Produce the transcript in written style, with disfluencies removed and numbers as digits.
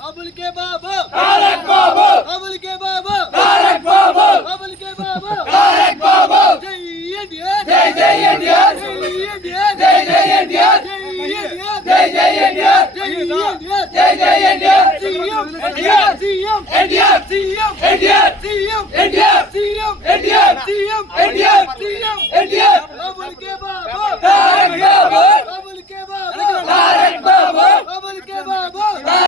बाबुल के बाबू तारक बाबू बाबुल के बाबू तारक बाबू बाबुल के बाबू तारक बाबू जय इंडिया जय जय इंडिया जय इंडिया जय जय इंडिया जय जय इंडिया जय इंडिया जय जय India CM India CM India CM India CM India CM India CM India CM India बाबुल के बाबू तारक बाबू